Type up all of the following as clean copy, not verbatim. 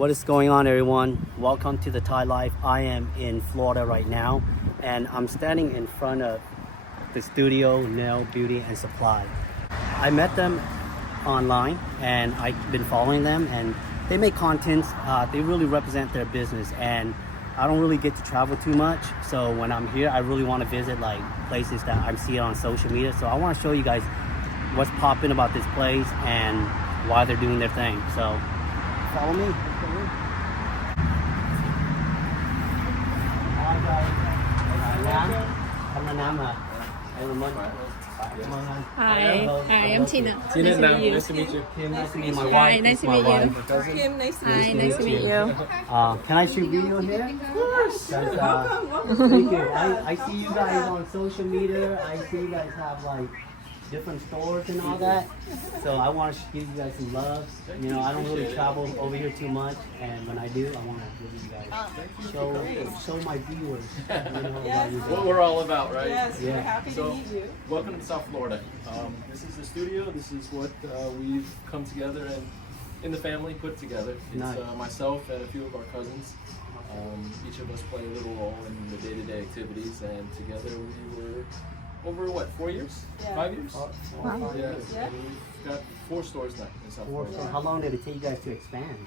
What is going on, everyone? Welcome to the Thai Life. I am in Florida right now, and I'm standing in front of the studio Nail Beauty and Supply. I met them online, and I've been following them, and they make contents. They really represent their business, and I don't really get to travel too much. So when I'm here, I really want to visit like places that I'm seeing on social media. So I want to show you guys what's popping about this place and why they're doing their thing. So follow me. Hi, I'm Tina. Tina, Nice to meet you. nice to meet you. Nice to meet my wife. Hi, nice to meet you. Kim, nice to Hi, nice to meet you. Can I shoot video here? Of course. Thank you. I see you guys on social media. I see you guys have like different stores and all that. So I want to give you guys some love. You know, I don't really travel over here too much, and when I do, I want to give you guys show my viewers. You know, Yes. What we're all about, right? Yes, we're Yeah. happy to So, meet you. welcome to South Florida. This is the studio. This is what we've come together and in the family put together. It's Nice. Myself and a few of our cousins. Each of us play a little role in the day-to-day activities, and together we were over 4 years? Yeah. 5 years? Wow. Yeah. Yeah. And we've got 4 stores now in South So Florida. how long did it take you guys to expand?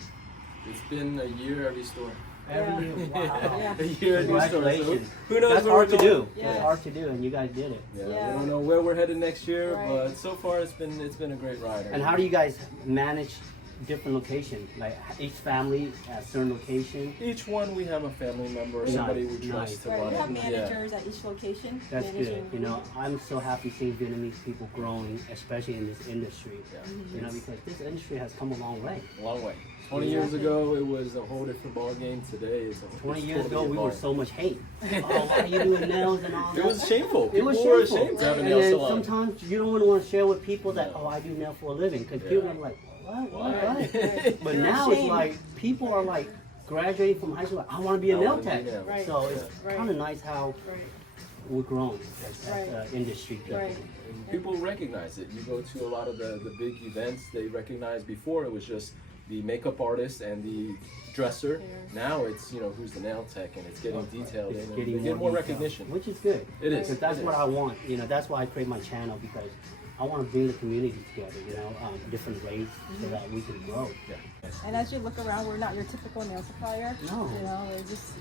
It's been a year every store. Every year. Wow. Yeah. A year every store. So Congratulations. who knows That's where hard we're to going? do. Yes. It's hard to do, and you guys did it. Yeah, Yeah. we don't know where we're headed next year, Right. but so far it's been a great ride. And how do you guys manage different locations? Like each family at certain location? Each one we have a family member or Nice, somebody we nice. trust to Right, run we it. have managers at each location. That's managing- good. You know, I'm so happy seeing Vietnamese people growing, especially in this industry. Yeah. You know, because this industry has come a long way. A long way. 20 years ago, it was a whole different ball game. Today, it's a 20 it's years ago, totally we a were bar. so much hate. Oh, why are you doing nails and all that? It was shameful. It was People were shameful. ashamed to have a And nail then salon. sometimes you don't want to share with people that, No. oh, I do nail for a living. Because Yeah. people are like, what? But You're now it's ashamed. like, people are like graduating from high school, like, I want to be a I nail wanna be tech. a nail. Right. So it's Right. kind of nice how Right. we're growing as Right. an industry. Right. And people recognize it. You go to a lot of the big events, they recognize before it was just the makeup artist and the dresser. Yeah. Now it's, who's the nail tech, and it's getting detailed It's in, and getting they get more detail, recognition. which is good. It is. Because that's It what is. I want. You know, that's why I create my channel, because I want to bring the community together. You know, different race, so that we can grow. Yeah. And as you look around, we're not your typical nail supplier. No. You know, we're just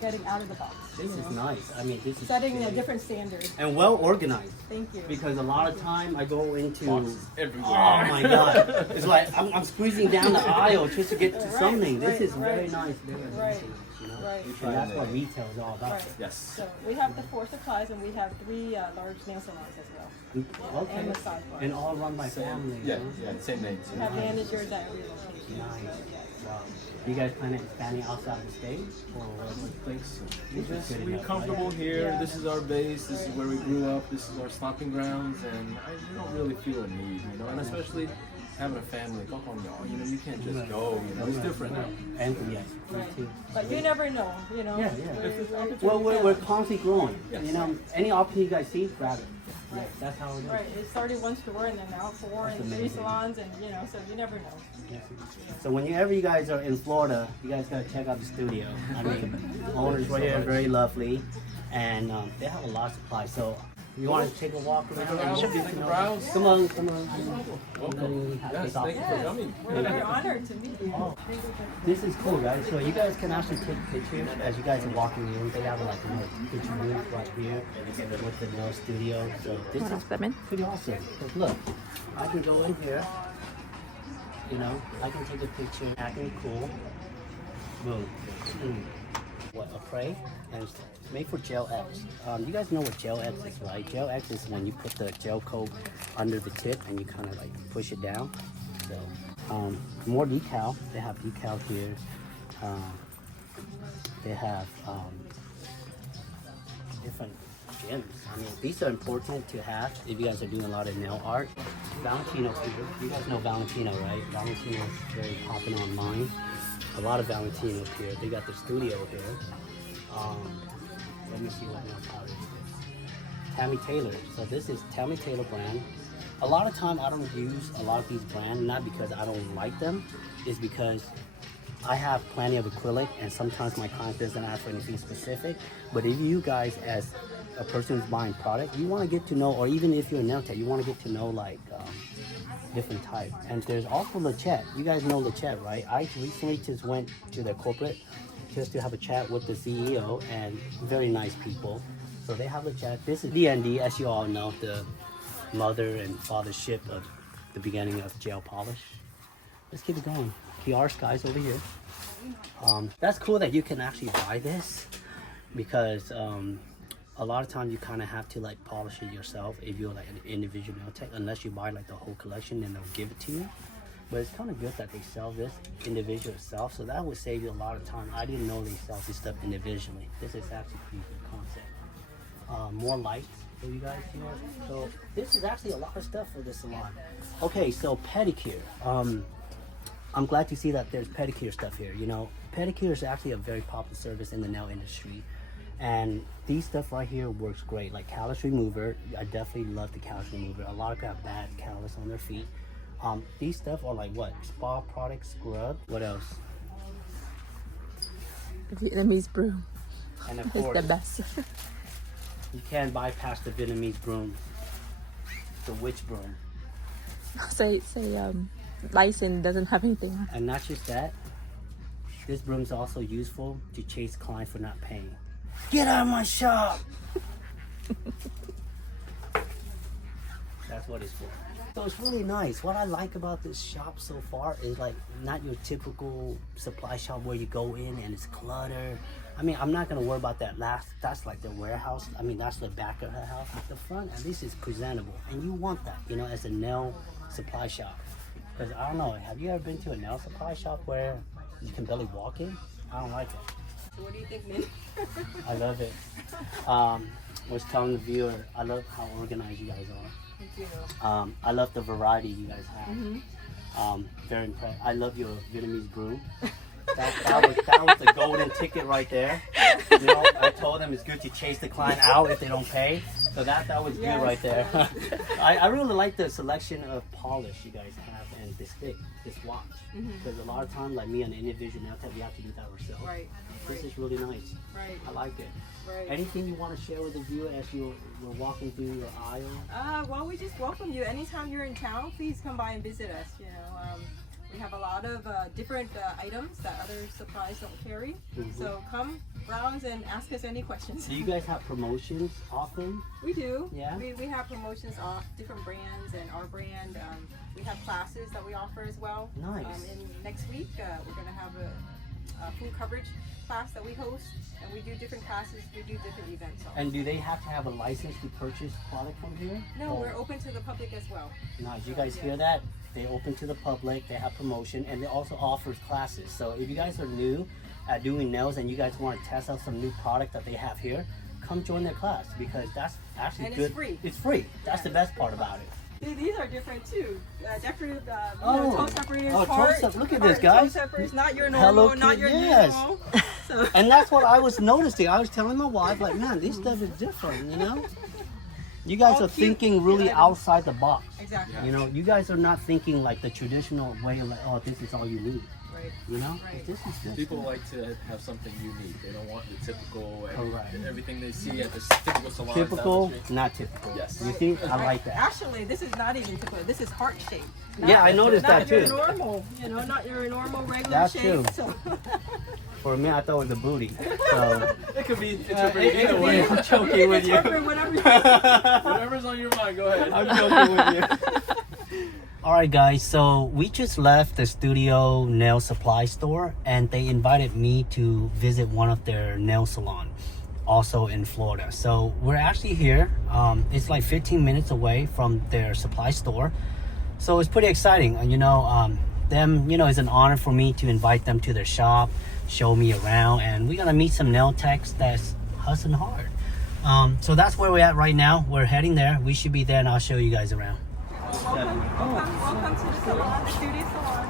getting out of the box. This you is know. nice. I mean, this is Setting a different standard. and well organized. Thank you. Because a lot of time I go into Boxes everywhere. Oh my god! It's like I'm squeezing down the aisle just to get to Right, something. This right, is very right. nice, very Right, nice. You know? right. We And try that's and, what retail is all about. Right. Yes. So we have the 4 supplies, and we have 3 large nail salons as well. Okay. And massage bars. And all run by family. Yeah, huh? yeah, same name. We have managers at every location. Nice. So, yes. Wow. You guys plan on expanding outside the state? Or what? Thanks. This is good We're enough, comfortable right? here. Yeah. This is our base. This is where we grew up. This is our stomping grounds, and we don't really feel a need, and especially having a family. Go home, y'all. You can't just go. It's different. And yes, me Right. too. But you never know, you know. Yeah, yeah. We're- Well, we're constantly growing. Yes. You know, any opportunity you guys see, grab it. Right. That's how it is. Right, it started 1 store and then now 4 That's and 3 amazing. salons, and so you never know. Yes. So whenever you guys are in Florida, you guys gotta check out the studio. I mean, the owners right here are very lovely, and they have a lot of supplies. So you want to take a walk around? and Sure. get to Take a know- browse. Come on, come on. Welcome. Yes, thank you for coming. We're honored to meet you. Oh, this is cool, guys. So you guys can actually take pictures as you guys are walking in. They have like a picture booth right here with the nail studio. So this is pretty awesome. 'Cause look, I can go in here. You know, I can take a picture, acting cool. Boom. What, a spray? And it's made for Gel X. You guys know what Gel X is, right? Gel X is when you put the gel coat under the tip and you kind of like push it down. So, more decal. They have decal here. They have different gems. I mean, these are important to have if you guys are doing a lot of nail art. Valentino here. You guys know Valentino, right? Valentino is very popular online. A lot of Valentino here. They got the studio here. Let me see what nail powder is this. Tammy Taylor. So this is Tammy Taylor brand. A lot of time I don't use a lot of these brands, not because I don't like them, it's because I have plenty of acrylic, and sometimes my client doesn't ask for anything specific. But if you guys, as a person who's buying product, you want to get to know, or even if you're a nail tech, you want to get to know like different type. And there's also Lachette. You guys know Lachette, right? I recently just went to their corporate just to have a chat with the CEO, and very nice people. So they have Lachette. This is DND, as you all know, the mother and fathership of the beginning of gel polish. Let's keep it going. PR Sky's over here. That's cool that you can actually buy this, because a lot of times you kind of have to like polish it yourself if you're like an individual nail tech, unless you buy like the whole collection and they'll give it to you. But it's kind of good that they sell this individual itself, so that would save you a lot of time. I didn't know they sell this stuff individually. This is actually a pretty good concept. More lights for you guys here. So this is actually a lot of stuff for the salon. Okay, so pedicure. I'm glad to see that there's pedicure stuff here. You know, pedicure is actually a very popular service in the nail industry. And these stuff right here works great. Like callus remover, I definitely love the callus remover. A lot of people have bad callus on their feet. These stuff are like what? Spa product scrub. What else? Vietnamese broom. And of It's course, the best. you can't bypass the Vietnamese broom. The witch broom. say license doesn't have anything. And not just that, this broom is also useful to chase clients for not paying. Get out of my shop! That's what it's for. So it's really nice. What I like about this shop so far is like not your typical supply shop where you go in and it's clutter. I mean, I'm not gonna worry about that last. That's like the warehouse. I mean, that's the back of the house. At the front, at least it's presentable, and you want that, you know, as a nail supply shop. Because I don't know, have you ever been to a nail supply shop where you can barely walk in? I don't like it. So what do you think, Min? I love it. Was telling the viewer, I love how organized you guys are. Thank you. I love the variety you guys have. Very impressed. I love your Vietnamese broom. That was the golden ticket right there. You know, I told them it's good to chase the client out if they don't pay. So that was good right there. I really like the selection of polish you guys have and this stick, this watch. Because a lot of times, like me, an individual nail tech, we have to do that ourselves. Right. This is really nice. Right. I like it. Right. Anything you want to share with the viewer as you were walking through your aisle? Well, we just welcome you. Anytime you're in town, please come by and visit us. You know, we have a lot of different items that other supplies don't carry. So come, browse, and ask us any questions. Do you guys have promotions often? We do. Yeah. We have promotions off different brands and our brand. We have classes that we offer as well. Nice. And next week, we're going to have a full coverage class that we host, and we do different classes, we do different events. Also. And do they have to have a license to purchase product from here? No, we're open to the public as well. Nice. You guys hear that? They open to the public, they have promotion, and they also offer classes. So if you guys are new at doing nails and you guys want to test out some new product that they have here, come join their class, because that's actually and good. It's free. It's free. That's the best part about it. These are different too. Decorative, Oh. toe separators. Oh, toe heart, sep- look at this, heart, guys. Toe separators, not your Hello normal, Kitty, not your yes. normal. So. And that's what I was noticing. I was telling my wife, like, man, this stuff is different, you know? You guys All are cute, thinking really cute items. outside the box. Exactly. You know, you guys are not thinking like the traditional way, like, oh, this is all you need. Right. You know? Right. This is good. People like to have something unique. They don't want the typical, Correct. everything they see at the typical salon. Typical, not typical. Yes. You think? I like that. Actually, this is not even typical. This is heart shaped. Yeah, I noticed that Not your too. normal, not your normal regular That's shape. true. So. For me, I thought it was a booty. So, It could be interpreted either it- way. I'm joking with you. Interpret whatever you Whatever's on your mind, go ahead. I'm joking with you. Alright guys, so we just left the Studio Nail Supply Store, and they invited me to visit one of their nail salon, also in Florida. So we're actually here. It's like 15 minutes away from their supply store. So it's pretty exciting. You know, it's an honor for me to invite them to their shop, show me around, and we're gonna meet some nail techs that's hustling hard. So that's where we're at right now. We're heading there. We should be there, and I'll show you guys around. welcome to the salon, the Studio Salon.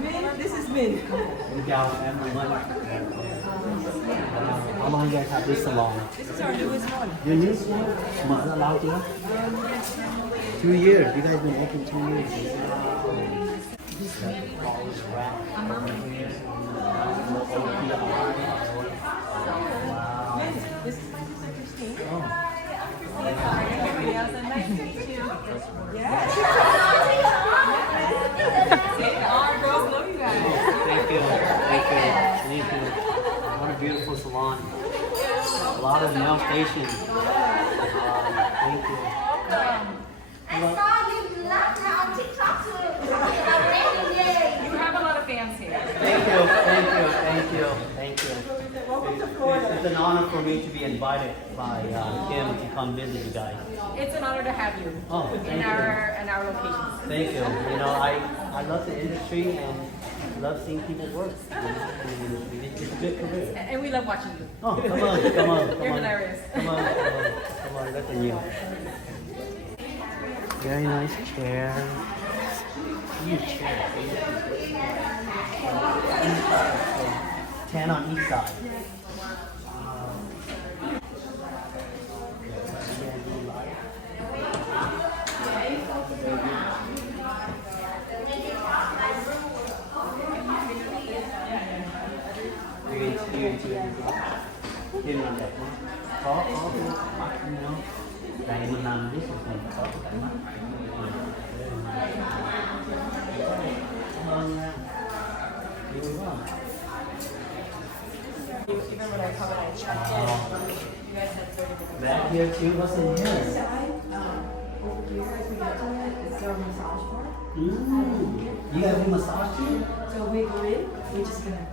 Min, this is Min. How long you guys have this salon? This is our newest one. Your new salon? Mở ra lâu chưa? 2 years. You guys been open 2 years. This is my sister Christine. Oh. Nice to meet you. Yeah. Our girls know you guys. Thank you. What a beautiful salon. A lot of nail stations. Thank you. I saw you last night on TikTok too. You have a lot of fans here. Thank you. It's an honor for me to be invited by Kim to come visit you guys. It's an honor to have you Thank you. in our locations. Thank you. You know, I love the industry and love seeing people work. It's a good career. And we love watching you. Oh, come on. You're hilarious. Come on, look at you. Very nice chair. Huge chair. 10 on each side. Kim làm đẹp quá. Có cái mặt nữa. Tại mình làm biết mình có cái mắt. Cảm ơn nha. Vui quá. Even when I come and I check in, you guys have very good. Back here too, what's in here? Over here, as we get to it, it's our massage bar. You guys do massage too? So we go in, we're just gonna.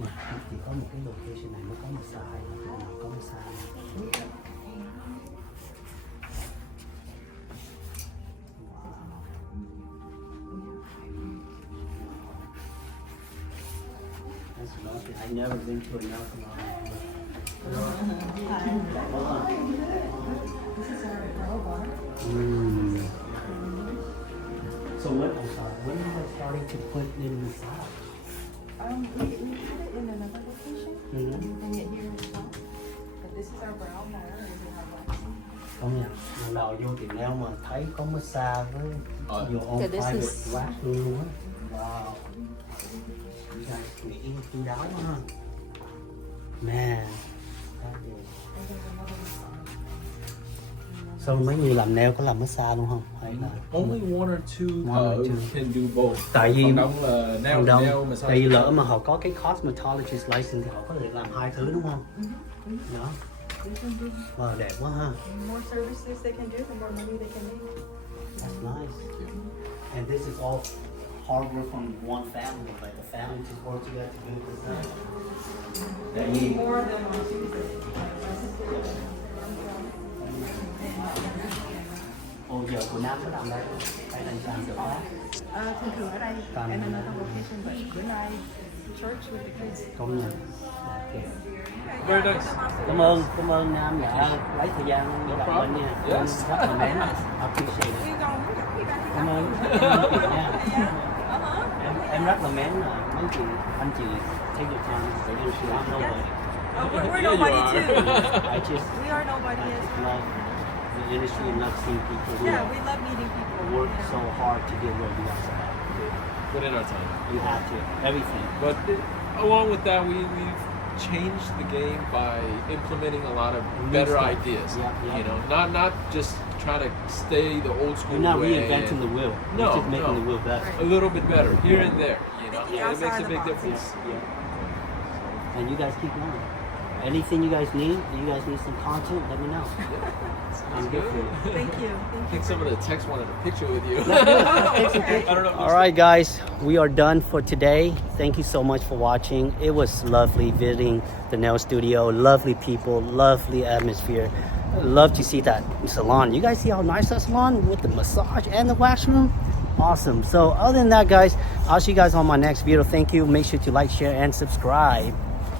Mà chỉ có một cái location này mới có massage, nào có massage. That's lovely. I've never been to a nail salon. So when are you guys starting to put in massage? We put it in another location. We bring it here as well. But this is our brow wire and we have waxing. Công nhận, lần đầu vô tiệm nail mà thấy có massage với your own Okay, this private is- wax luôn á. Wow. You guys nghĩ chú đáo quá ha. Man. that is- So mấy người làm nail có làm massage luôn không? Hay là Only one or two, One or two. can do both. Tại vì Phòng đông là nail, Phòng đông, nail massage. tại vì lỡ mà họ có cái cosmetologist license thì họ có thể làm hai thứ đúng không? Đó. Wow, đẹp quá ha. The more services they can do, the more money they can make. That's nice. And this is all hard work from one family, like the family just work together to do this. We need more of them on Tuesday. Ồ, giờ của Nam có làm đây không? Hay là làm được khác? Thường thường ở đây, Còn- and another location, but when I church with the kids. Công nhận. Ok. Very nice. Cảm ơn Nam đã lấy thời gian đi gặp mình nha. Yes. Rất là mến. Appreciate it. Cảm ơn. nha. Em rất là mến mấy chị, anh chị take your time. Because I'm nobody. We're Yeah, you nobody are. too. I just We are nobody as well. love the industry and love seeing people who Yeah, we love meeting people. work so hard to get where you guys are at. Put in our time. You have to. Everything. But along with that, we've changed the game by implementing a lot of better stuff. ideas. Yeah. You know, not just trying to stay the old school You're not way. reinventing the wheel. No, You're just making no. the wheel better. A little bit better here and there. You know, Thinking it makes outside a the big box. difference. Yeah. And you guys keep going. anything you guys need, if you guys need some content, let me know. I'm good for it. Thank you. I think some of the techs wanted a picture with you. Okay. I don't know. All right, guys, we are done for today. Thank you so much for watching. It was lovely visiting the nail studio. Lovely people, lovely atmosphere. Love to see that salon. You guys see how nice that salon with the massage and the wax room? Awesome. So other than that, guys, I'll see you guys on my next video. Thank you. Make sure to like, share, and subscribe.